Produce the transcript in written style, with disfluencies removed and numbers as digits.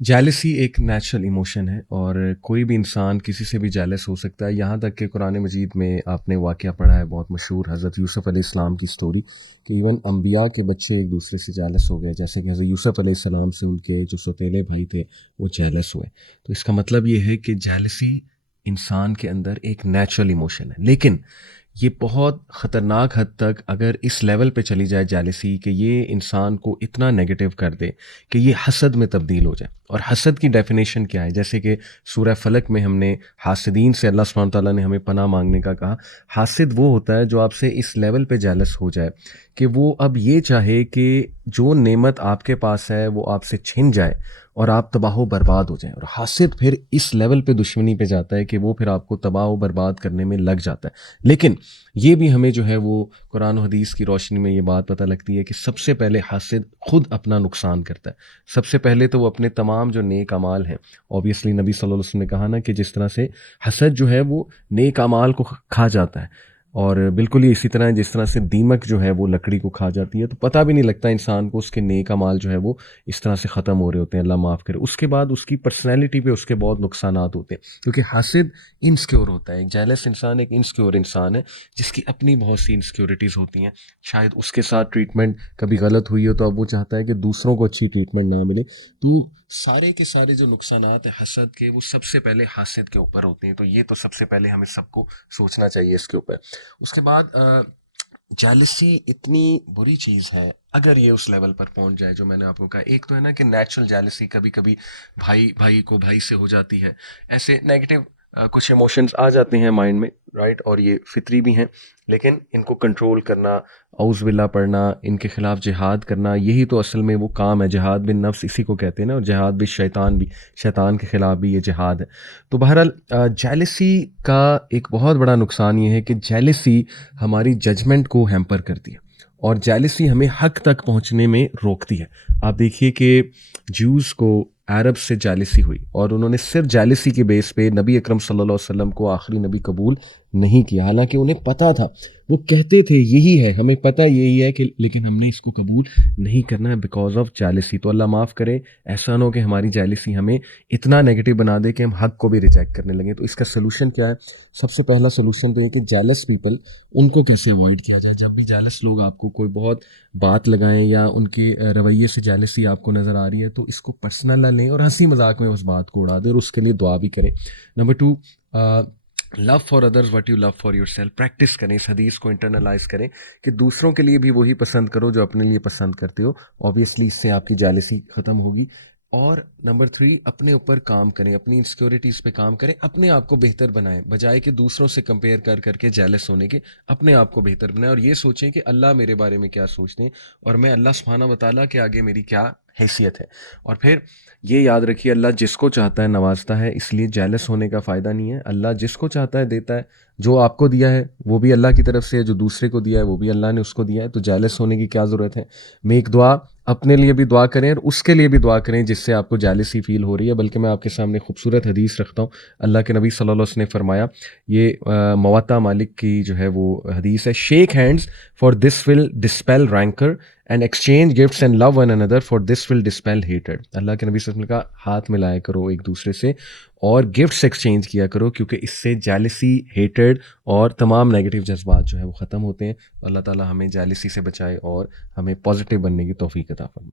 Jealousy ایک natural emotion ہے اور کوئی بھی انسان کسی سے بھی جیلس ہو سکتا ہے، یہاں تک کہ قرآن مجید میں آپ نے واقعہ پڑھا ہے بہت مشہور حضرت یوسف علیہ السلام کی سٹوری کہ ایون انبیاء کے بچے ایک دوسرے سے جیلس ہو گئے، جیسے کہ حضرت یوسف علیہ السلام سے ان کے جو سوتیلے بھائی تھے وہ جیلس ہوئے۔ تو اس کا مطلب یہ ہے کہ جیلسی انسان کے اندر ایک نیچرل ایموشن ہے، لیکن یہ بہت خطرناک حد تک اگر اس لیول پہ چلی جائے جیلسی کہ یہ انسان کو اتنا نیگیٹو کر دے کہ یہ حسد میں تبدیل ہو جائے۔ اور حسد کی ڈیفینیشن کیا ہے؟ جیسے کہ سورہ فلق میں ہم نے حاسدین سے اللہ سبحانہ تعالیٰ نے ہمیں پناہ مانگنے کا کہا۔ حاسد وہ ہوتا ہے جو آپ سے اس لیول پہ جیلس ہو جائے کہ وہ اب یہ چاہے کہ جو نعمت آپ کے پاس ہے وہ آپ سے چھن جائے اور آپ تباہ و برباد ہو جائیں۔ اور حاسد پھر اس لیول پہ دشمنی پہ جاتا ہے کہ وہ پھر آپ کو تباہ و برباد کرنے میں لگ جاتا ہے۔ لیکن یہ بھی ہمیں جو ہے وہ قرآن و حدیث کی روشنی میں یہ بات پتہ لگتی ہے کہ سب سے پہلے حاسد خود اپنا نقصان کرتا ہے۔ سب سے پہلے تو وہ اپنے تمام جو نیک اعمال ہیں، اوبیسلی نبی صلی اللہ علیہ وسلم نے کہا نا کہ جس طرح سے حسد جو ہے وہ نیک اعمال کو کھا جاتا ہے، اور بالکل ہی اسی طرح جس طرح سے دیمک جو ہے وہ لکڑی کو کھا جاتی ہے، تو پتہ بھی نہیں لگتا انسان کو اس کے نیک اعمال جو ہے وہ اس طرح سے ختم ہو رہے ہوتے ہیں، اللہ معاف کرے۔ اس کے بعد اس کی پرسنالٹی پہ اس کے بہت نقصانات ہوتے ہیں، کیونکہ حاسد انسیکیور ہوتا ہے۔ ایک جیلس انسان ایک انسیکیور انسان ہے جس کی اپنی بہت سی انسیکیورٹیز ہوتی ہیں۔ شاید اس کے ساتھ ٹریٹمنٹ کبھی غلط ہوئی ہو تو اب وہ چاہتا ہے کہ دوسروں کو اچھی ٹریٹمنٹ نہ ملے، تو سارے کے سارے جو نقصانات ہیں حسد کے وہ سب سے پہلے حاسد کے اوپر ہوتے ہیں۔ تو یہ تو سب سے پہلے ہمیں سب کو سوچنا چاہیے اس کے اوپر۔ اس کے بعد جیلسی اتنی بری چیز ہے اگر یہ اس لیول پر پہنچ جائے جو میں نے آپ کو کہا۔ ایک تو ہے نا کہ نیچرل جیلسی کبھی کبھی بھائی کو بھائی سے ہو جاتی ہے، ایسے نیگیٹو کچھ ایموشنز آ جاتے ہیں مائنڈ میں، رائٹ، اور یہ فطری بھی ہیں، لیکن ان کو کنٹرول کرنا، اعوذ باللہ پڑھنا، ان کے خلاف جہاد کرنا، یہی تو اصل میں وہ کام ہے۔ جہاد بن نفس اسی کو کہتے ہیں نا، اور جہاد بھی شیطان کے خلاف بھی یہ جہاد ہے۔ تو بہرحال جیلسی کا ایک بہت بڑا نقصان یہ ہے کہ جیلسی ہماری ججمنٹ کو ہیمپر کرتی ہے اور جیلسی ہمیں حق تک پہنچنے میں روکتی ہے۔ آپ دیکھیے کہ جوز کو عرب سے جیلسی ہوئی اور انہوں نے صرف جیلسی کے بیس پہ نبی اکرم صلی اللہ علیہ وسلم کو آخری نبی قبول نہیں کیا، حالانکہ انہیں پتہ تھا، وہ کہتے تھے یہی ہے، ہمیں پتہ یہی ہے کہ، لیکن ہم نے اس کو قبول نہیں کرنا ہے بیکاز آف جیلسی۔ تو اللہ معاف کرے، ایسا نہ ہو کہ ہماری جیلسی ہمیں اتنا نیگیٹو بنا دے کہ ہم حق کو بھی ریجیکٹ کرنے لگیں۔ تو اس کا سلوشن کیا ہے؟ سب سے پہلا سلوشن تو یہ کہ جیلس پیپل ان کو کیسے اوائڈ کیا جائے۔ جب بھی جیلس لوگ آپ کو کوئی بہت بات لگائیں یا ان کے رویے سے جیلسی آپ کو نظر آ رہی ہے تو اس کو پرسنل نہ لیں اور ہنسی مذاق میں اس بات کو اڑا دیں اور اس کے لیے دعا بھی کریں۔ Number 2، love for others what you love for yourself. Practice کریں، اس حدیث کو انٹرنلائز کریں کہ دوسروں کے لیے بھی وہی پسند کرو جو اپنے لیے پسند کرتے ہو۔ اوبیسلی اس سے آپ کی جیلسی ختم ہوگی۔ اور نمبر 3، اپنے اوپر کام کریں، اپنی انسیکیورٹیز پہ کام کریں، اپنے آپ کو بہتر بنائیں، بجائے کہ دوسروں سے کمپیئر کر کے جیلس ہونے کے اپنے آپ کو بہتر بنائیں، اور یہ سوچیں کہ اللہ میرے بارے میں کیا سوچتے ہیں اور میں اللہ سبحانہ و تعالیٰ کے آگے میری کیا حیثیت ہے۔ اور پھر یہ یاد رکھیے، اللہ جس کو چاہتا ہے نوازتا ہے، اس لیے جیلس ہونے کا فائدہ نہیں ہے۔ اللہ جس کو چاہتا ہے دیتا ہے، جو آپ کو دیا ہے وہ بھی اللہ کی طرف سے ہے، جو دوسرے کو دیا ہے وہ بھی اللہ نے اس کو دیا ہے، تو جیلس ہونے کی کیا ضرورت ہے؟ میں ایک دعا اپنے لیے بھی دعا کریں اور اس کے لیے بھی دعا کریں جس سے آپ کو جیلسی فیل ہو رہی ہے۔ بلکہ میں آپ کے سامنے خوبصورت حدیث رکھتا ہوں، اللہ کے نبی صلی اللہ علیہ وسلم نے فرمایا، یہ موطا مالک کی جو ہے وہ حدیث ہے، shake hands for this will dispel rancour and exchange gifts and love one another for this will dispel ہیٹڈ۔ اللہ کے نبی صلی اللہ علیہ وسلم کا ہاتھ ملایا کرو ایک دوسرے سے اور گفٹس ایکسچینج کیا کرو، کیونکہ اس سے جیلسی، ہیٹڈ اور تمام نیگیٹو جذبات جو ہے وہ ختم ہوتے ہیں۔ اللہ تعالیٰ ہمیں جیلسی سے بچائے اور ہمیں پازیٹیو بننے کی توفیق عطا فرمائے۔